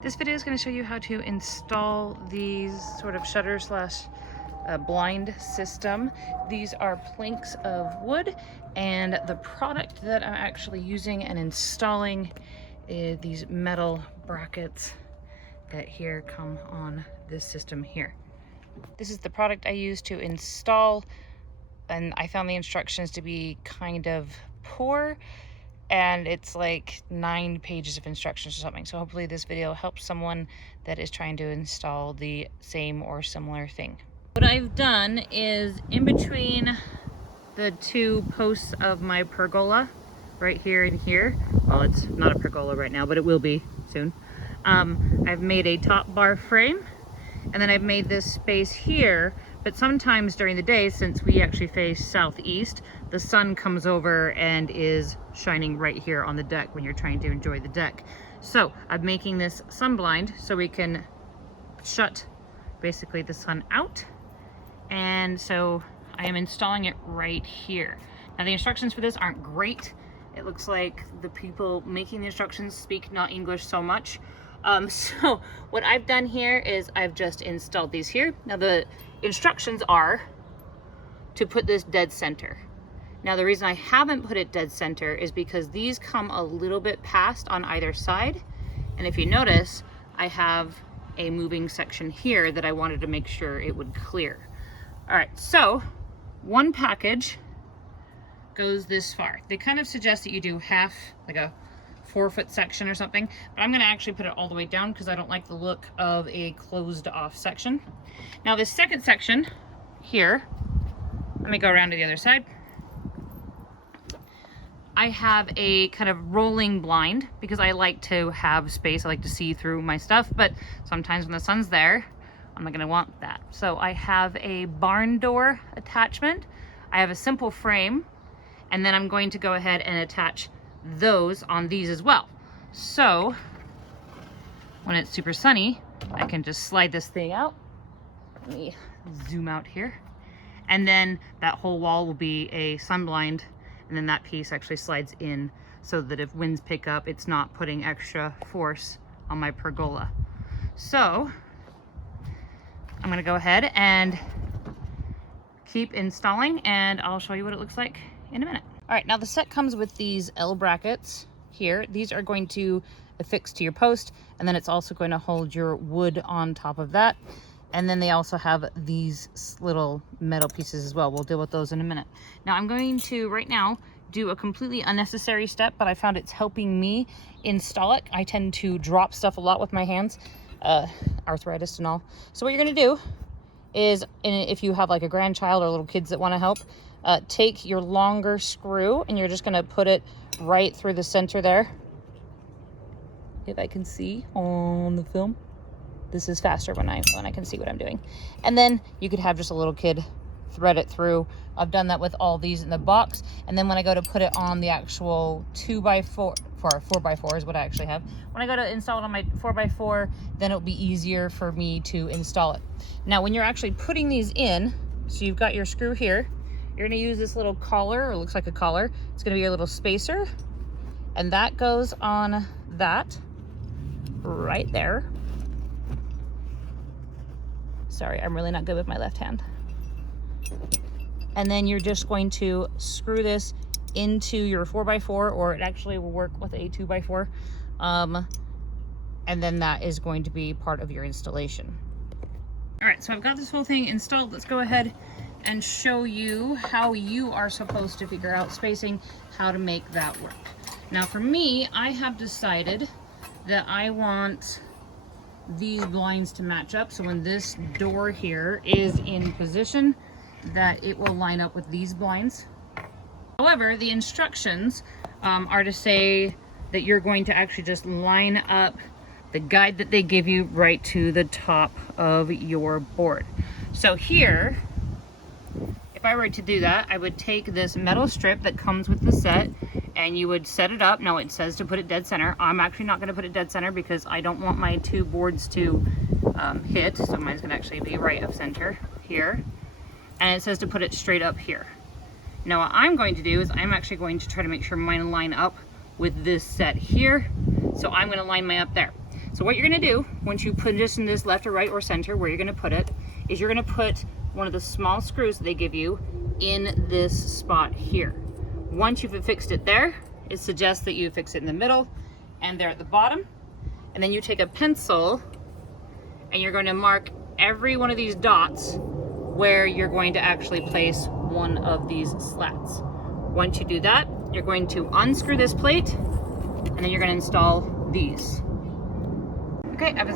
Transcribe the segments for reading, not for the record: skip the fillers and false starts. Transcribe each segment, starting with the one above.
This video is going to show you how to install these sort of shutter slash blind system. These are planks of wood, and the product that I'm actually using and installing is these metal brackets that here come on this system here. This is the product I use to install, and I found the instructions to be kind of poor, and it's like 9 pages of instructions or something. So hopefully this video helps someone that is trying to install the same or similar thing. What I've done is in between the 2 posts of my pergola, right here and here, well, it's not a pergola right now, but it will be soon. I've made a top bar frame, and then I've made this space here, but sometimes during the day, since we actually face southeast, the sun comes over and is shining right here on the deck when you're trying to enjoy the deck. So I'm making this sun blind so we can shut basically the sun out. And so I am installing it right here. Now the instructions for this aren't great. It looks like the people making the instructions speak not English so much. So what I've done here is I've just installed these here. Now the instructions are to put this dead center. Now the reason I haven't put it dead center is because these come a little bit past on either side. And if you notice, I have a moving section here that I wanted to make sure it would clear. All right, so one package goes this far. They kind of suggest that you do half, like a 4-foot section or something, but I'm gonna actually put it all the way down because I don't like the look of a closed off section. Now this second section here, let me go around to the other side. I have a kind of rolling blind because I like to have space. I like to see through my stuff, but sometimes when the sun's there, I'm not gonna want that. So I have a barn door attachment. I have a simple frame, and then I'm going to go ahead and attach those on these as well. So when it's super sunny, I can just slide this thing out. Let me zoom out here. And then that whole wall will be a sun blind, and then that piece actually slides in so that if winds pick up, it's not putting extra force on my pergola. So I'm gonna go ahead and keep installing, and I'll show you what it looks like in a minute. All right, now the set comes with these L brackets here. These are going to affix to your post, and then it's also going to hold your wood on top of that. And then they also have these little metal pieces as well. We'll deal with those in a minute. Now I'm going to right now do a completely unnecessary step, but I found it's helping me install it. I tend to drop stuff a lot with my hands, arthritis and all. So what you're gonna do is, if you have like a grandchild or little kids that wanna help, take your longer screw and you're just gonna put it right through the center there. If I can see on the film. This is faster when I can see what I'm doing. And then you could have just a little kid thread it through. I've done that with all these in the box. And then when I go to put it on the actual 2x4, 4x4 is what I actually have. When I go to install it on my 4x4, then it'll be easier for me to install it. Now, when you're actually putting these in, so you've got your screw here, you're gonna use this little collar, or it looks like a collar. It's gonna be your little spacer. And that goes on that right there. Sorry, I'm really not good with my left hand. And then you're just going to screw this into your 4x4, or it actually will work with a 2x4. And then that is going to be part of your installation. All right, so I've got this whole thing installed. Let's go ahead and show you how you are supposed to figure out spacing, how to make that work. Now for me, I have decided that I want these blinds to match up, so when this door here is in position, that it will line up with these blinds. However, the instructions are to say that you're going to actually just line up the guide that they give you right to the top of your board. So here, if I were to do that, I would take this metal strip that comes with the set, and you would set it up. Now it says to put it dead center. I'm actually not gonna put it dead center because I don't want my 2 boards to hit, so mine's gonna actually be right of center here. And it says to put it straight up here. Now what I'm going to do is I'm actually going to try to make sure mine line up with this set here. So I'm gonna line mine up there. So what you're gonna do, once you put this in this left or right or center, where you're gonna put it, is you're gonna put one of the small screws that they give you in this spot here. Once you've fixed it there, it suggests that you fix it in the middle and there at the bottom. And then you take a pencil and you're going to mark every one of these dots where you're going to actually place one of these slats. Once you do that, you're going to unscrew this plate and then you're going to install these. Okay, I've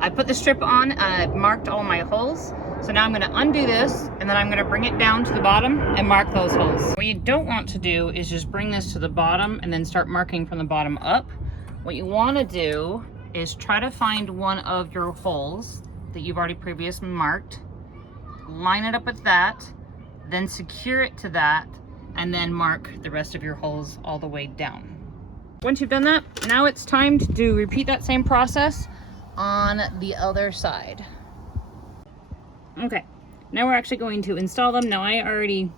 I put the strip on, I've marked all my holes. So now I'm going to undo this and then I'm going to bring it down to the bottom and mark those holes. What you don't want to do is just bring this to the bottom and then start marking from the bottom up. What you want to do is try to find one of your holes that you've already previously marked, line it up with that, then secure it to that, and then mark the rest of your holes all the way down. Once you've done that, now it's time to repeat that same process on the other side. Okay, now we're actually going to install them. Now I already,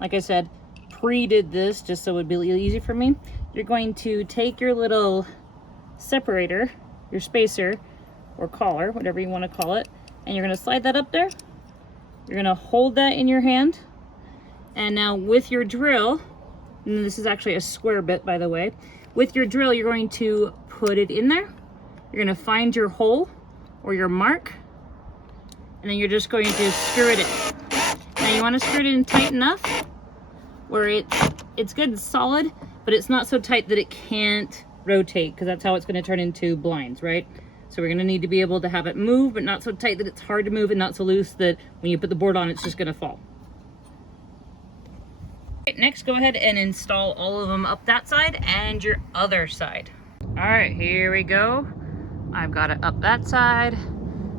like I said, pre-did this just so it would be easy for me. You're going to take your little separator, your spacer or collar, whatever you want to call it, and you're going to slide that up there. You're going to hold that in your hand, and now with your drill, and this is actually a square bit by the way, with your drill you're going to put it in there. You're going to find your hole or your mark, and then you're just going to screw it in. Now you want to screw it in tight enough where it's good and solid, but it's not so tight that it can't rotate, because that's how it's going to turn into blinds, right? So we're going to need to be able to have it move, but not so tight that it's hard to move, and not so loose that when you put the board on it's just going to fall. Okay, next go ahead and install all of them up that side and your other side. All right, here we go. I've got it up that side.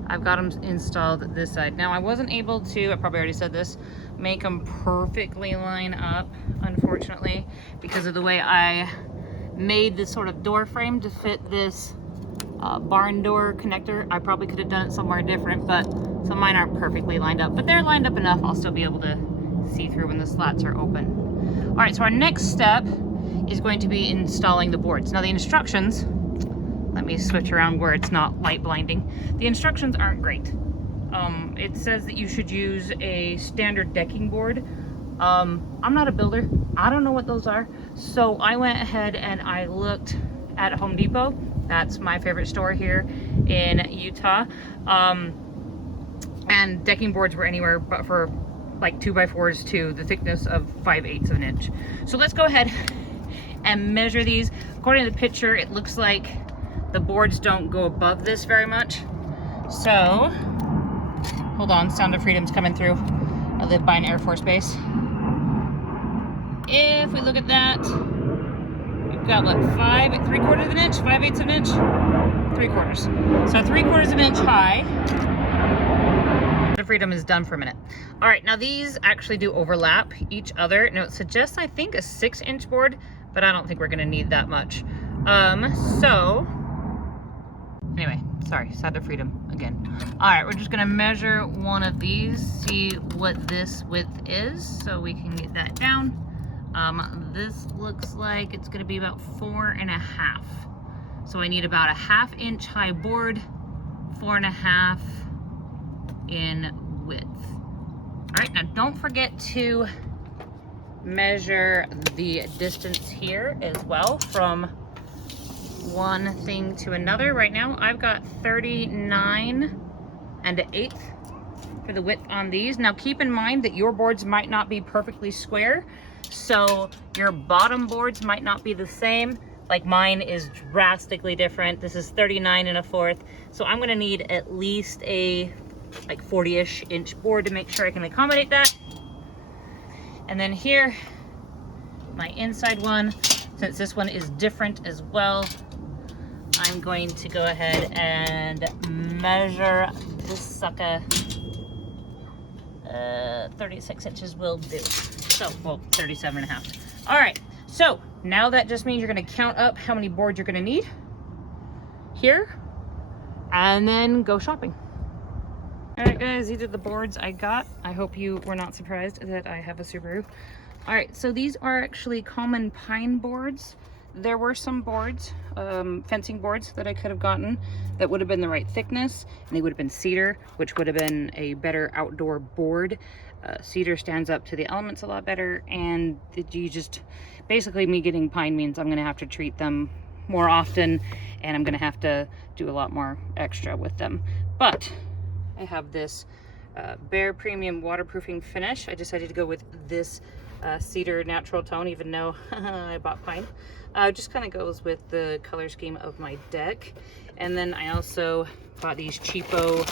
I've got them installed this side. Now I wasn't able to, I probably already said this, make them perfectly line up, unfortunately, because of the way I made this sort of door frame to fit this barn door connector. I probably could have done it somewhere different, but so mine aren't perfectly lined up, but they're lined up enough. I'll still be able to see through when the slats are open. All right, so our next step is going to be installing the boards. Now the instructions, let me switch around where it's not light blinding. The instructions aren't great. It says that you should use a standard decking board. I'm not a builder. I don't know what those are. So I went ahead and I looked at Home Depot. That's my favorite store here in Utah. And decking boards were anywhere but for like 2x4s to the thickness of 5/8 of an inch. So let's go ahead and measure these. According to the picture, it looks like the boards don't go above this very much. So, hold on, Sound of Freedom's coming through. I live by an Air Force base. If we look at that, we've got what, 3/4 of an inch, 5/8 of an inch, 3/4. So 3/4 of an inch high. Sound of Freedom is done for a minute. All right, now these actually do overlap each other. Now it suggests, I think, a 6-inch board, but I don't think we're gonna need that much. So, anyway, sorry, Sound of Freedom again. All right, we're just gonna measure one of these, see what this width is, so we can get that down. This looks like it's gonna be about 4.5. So I need about a 1/2 inch high board, 4.5 in width. All right, now don't forget to measure the distance here as well from one thing to another. Right now I've got 39 1/8 for the width on these. Now keep in mind that your boards might not be perfectly square, so your bottom boards might not be the same. Like mine is drastically different. This is 39 1/4, so I'm gonna need at least a like 40-ish inch board to make sure I can accommodate that. And then here, my inside one, since this one is different as well, I'm going to go ahead and measure this sucker. 36 inches will do. So, well, 37.5. All right, so now that just means you're gonna count up how many boards you're gonna need here, and then go shopping. All right, guys, these are the boards I got. I hope you were not surprised that I have a Subaru. All right, so these are actually common pine boards. There were some boards fencing boards that I could have gotten that would have been the right thickness, and they would have been cedar, which would have been a better outdoor board. Cedar stands up to the elements a lot better, and you just, basically me getting pine means I'm gonna have to treat them more often, and I'm gonna have to do a lot more extra with them. But I have this Bear Premium waterproofing finish. I decided to go with this cedar natural tone, even though I bought pine. Just kind of goes with the color scheme of my deck. And then I also bought these cheapo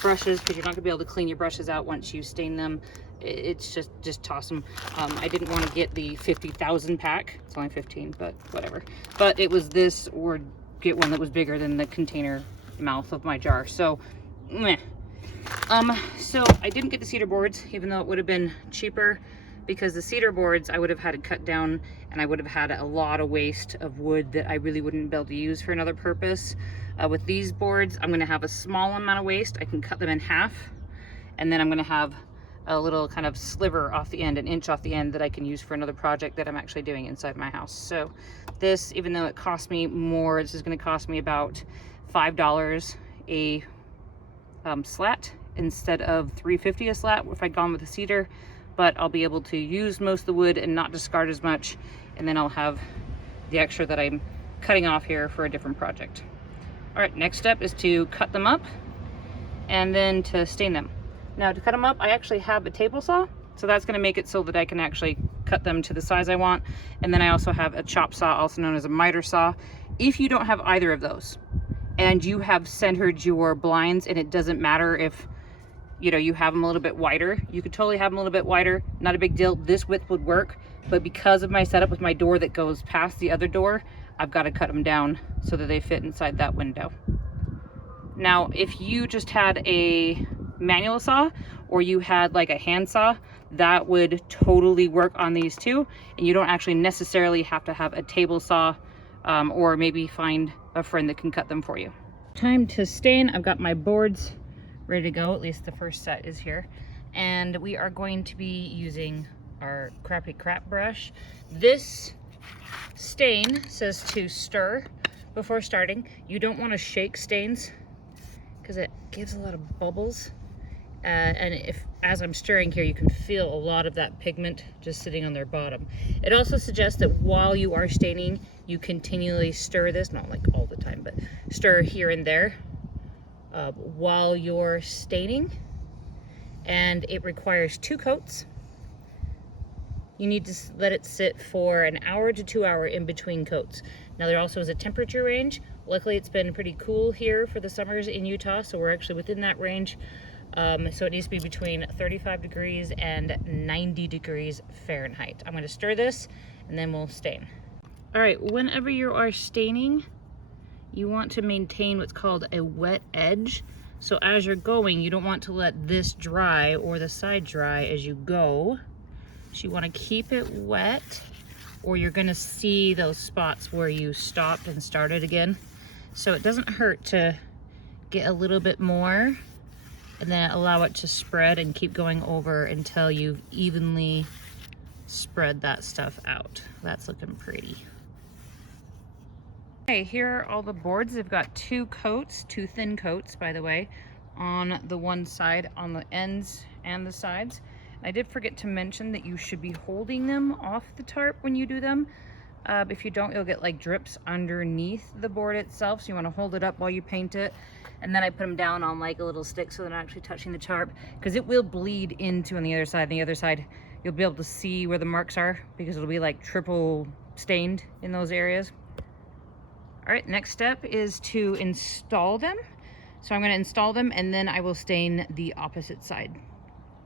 brushes, because you're not gonna be able to clean your brushes out once you stain them. It's just toss them. I didn't want to get the 50,000 pack. It's only 15, but whatever. But it was this, or get one that was bigger than the container mouth of my jar. So meh. So I didn't get the cedar boards, even though it would have been cheaper, because the cedar boards I would have had to cut down, and I would have had a lot of waste of wood that I really wouldn't be able to use for another purpose. With these boards, I'm going to have a small amount of waste. I can cut them in half, and then I'm going to have a little kind of sliver off the end, an inch off the end, that I can use for another project that I'm actually doing inside my house. So this, even though it cost me more, this is going to cost me about $5 a slat instead of $3.50 a slat if I'd gone with the cedar. But I'll be able to use most of the wood and not discard as much, and then I'll have the extra that I'm cutting off here for a different project. All right, next step is to cut them up and then to stain them. Now, to cut them up, I actually have a table saw, so that's going to make it so that I can actually cut them to the size I want. And then I also have a chop saw, also known as a miter saw. If you don't have either of those, and you have centered your blinds, and it doesn't matter if you have them a little bit wider, you could totally have them a little bit wider, not a big deal. This width would work, but because of my setup with my door that goes past the other door, I've got to cut them down so that they fit inside that window. Now, if you just had a manual saw, or you had like a hand saw, that would totally work on these too, and you don't actually necessarily have to have a table saw, or maybe find a friend that can cut them for you. Time to stain. I've got my boards ready to go, at least the first set is here, and we are going to be using our crappy crap brush. This stain says to stir before starting. You don't want to shake stains because it gives a lot of bubbles, and if, as I'm stirring here, you can feel a lot of that pigment just sitting on their bottom. It also suggests that while you are staining, you continually stir this, not like all the time, but stir here and there while you're staining, and it requires 2 coats. You need to let it sit for an hour to 2 hours in between coats. Now, there also is a temperature range. Luckily, it's been pretty cool here for the summers in Utah, so we're actually within that range. So it needs to be between 35 degrees and 90 degrees Fahrenheit. I'm going to stir this, and then we'll stain. All right, whenever you are staining, you want to maintain what's called a wet edge. So as you're going, you don't want to let this dry or the side dry as you go. So you want to keep it wet, or you're going to see those spots where you stopped and started again. So it doesn't hurt to get a little bit more, and then allow it to spread and keep going over until you've evenly spread that stuff out. That's looking pretty. Okay, here are all the boards. They've got 2 coats, 2 thin coats, by the way, on the one side, on the ends and the sides. I did forget to mention that you should be holding them off the tarp when you do them. If you don't, you'll get like drips underneath the board itself, so you want to hold it up while you paint it. And then I put them down on like a little stick so they're not actually touching the tarp, because it will bleed into on the other side. On the other side, you'll be able to see where the marks are, because it'll be like triple stained in those areas. All right, next step is to install them. So I'm going to install them, and then I will stain the opposite side.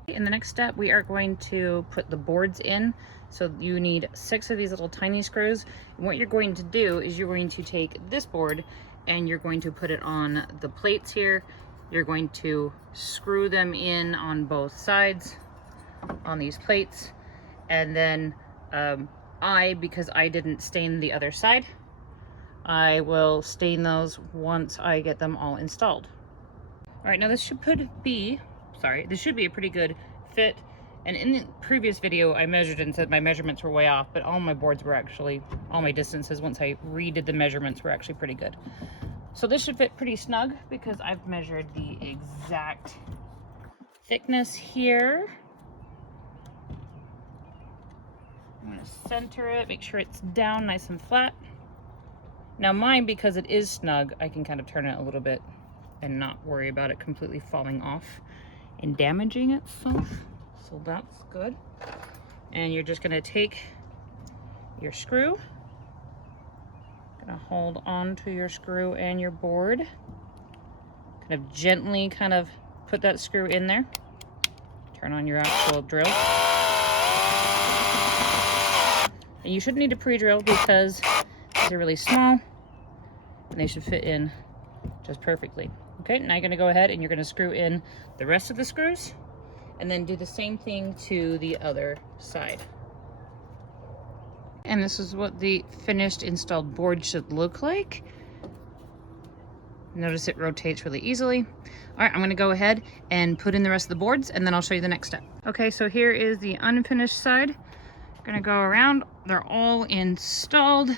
In the next step, we are going to put the boards in. So you need 6 of these little tiny screws. And what you're going to do is you're going to take this board and you're going to put it on the plates here. You're going to screw them in on both sides on these plates. And then because I didn't stain the other side, I will stain those once I get them all installed. All right, now this should be a pretty good fit And in the previous video, I measured and said my measurements were way off, but all my boards were actually, all my distances, once I redid the measurements, were actually pretty good. So this should fit pretty snug because I've measured the exact thickness here. I'm gonna center it, make sure it's down nice and flat. Now mine, because it is snug, I can kind of turn it a little bit and not worry about it completely falling off and damaging itself. So that's good. And you're just gonna take your screw, gonna hold on to your screw and your board, kind of gently put that screw in there, turn on your actual drill. And you shouldn't need to pre-drill because they're really small and they should fit in just perfectly. Okay, now you're gonna go ahead and you're gonna screw in the rest of the screws and then do the same thing to the other side. And this is what the finished installed board should look like. Notice it rotates really easily. All right, I'm gonna go ahead and put in the rest of the boards and then I'll show you the next step. Okay, so here is the unfinished side. Gonna go around, they're all installed.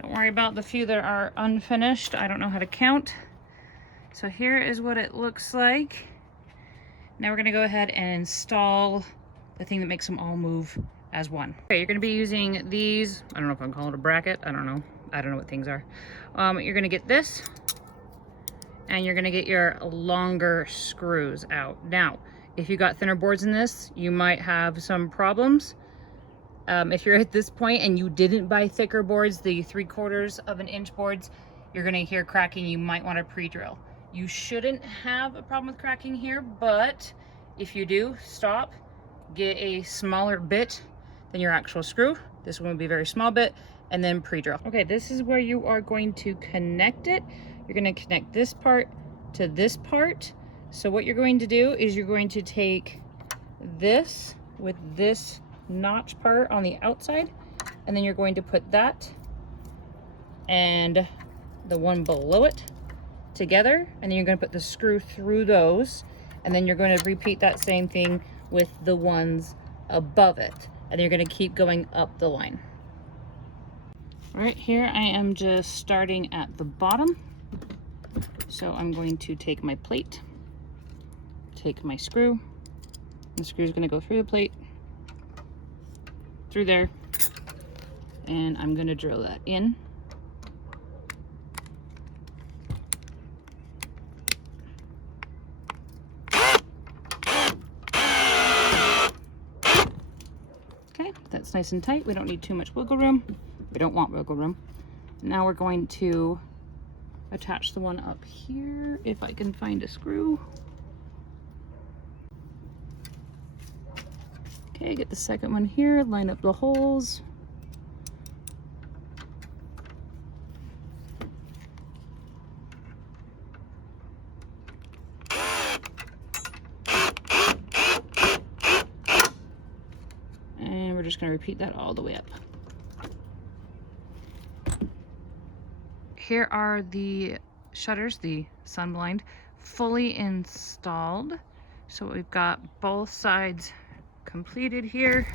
Don't worry about the few that are unfinished. I don't know how to count. So here is what it looks like. Now we're gonna go ahead and install the thing that makes them all move as one. Okay, you're gonna be using these, I don't know if I can call it a bracket, I don't know what things are. You're gonna get this, and you're gonna get your longer screws out. Now, if you got thinner boards in this, you might have some problems. If you're at this point and you didn't buy thicker boards, the 3/4 of an inch boards, you're gonna hear cracking, you might wanna pre-drill. You shouldn't have a problem with cracking here, but if you do, stop, get a smaller bit than your actual screw. This one will be a very small bit, and then pre-drill. Okay, this is where you are going to connect it. You're gonna connect this part to this part. So what you're going to do is you're going to take this with this notch part on the outside, and then you're going to put that and the one below it together, and then you're going to put the screw through those, and then you're going to repeat that same thing with the ones above it, and you're going to keep going up the line. All right, here I am just starting at the bottom. So I'm going to take my plate, take my screw, the screw is going to go through the plate, through there, and I'm going to drill that in. Okay, that's nice and tight. We don't need too much wiggle room. We don't want wiggle room. Now we're going to attach the one up here, if I can find a screw. Okay, get the second one here, line up the holes. And we're just going to repeat that all the way up. Here are the shutters, the Sunblind, fully installed. So we've got both sides completed here.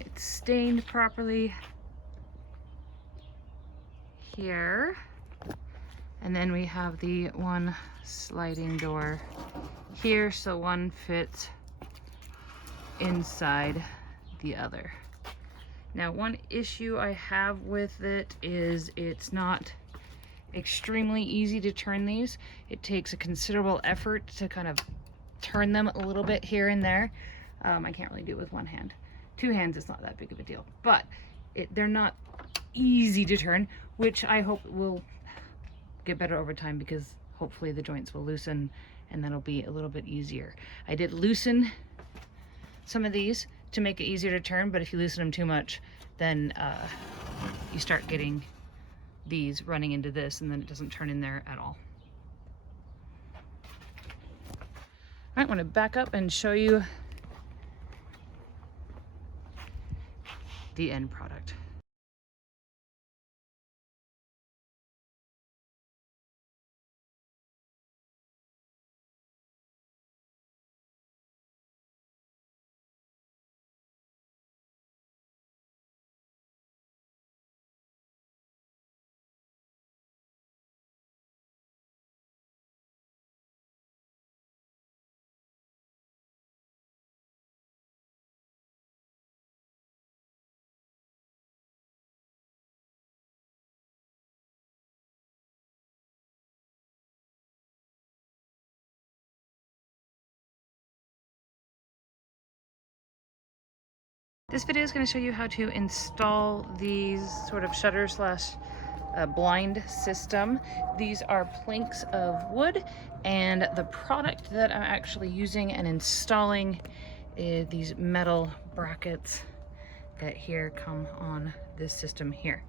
It's stained properly here. And then we have the one sliding door here, so one fits inside the other. Now, one issue I have with it is it's not extremely easy to turn these. It takes a considerable effort to kind of turn them a little bit here and there. I can't really do it with one hand. Two hands, it's not that big of a deal, but they're not easy to turn, which I hope will get better over time because hopefully the joints will loosen and that'll be a little bit easier. I did loosen some of these to make it easier to turn, but if you loosen them too much, then you start getting these running into this and then it doesn't turn in there at all. All right, I want to back up and show you the end product. This video is going to show you how to install these sort of shutter slash blind system. These are planks of wood, and the product that I'm actually using and installing is these metal brackets that here come on this system here.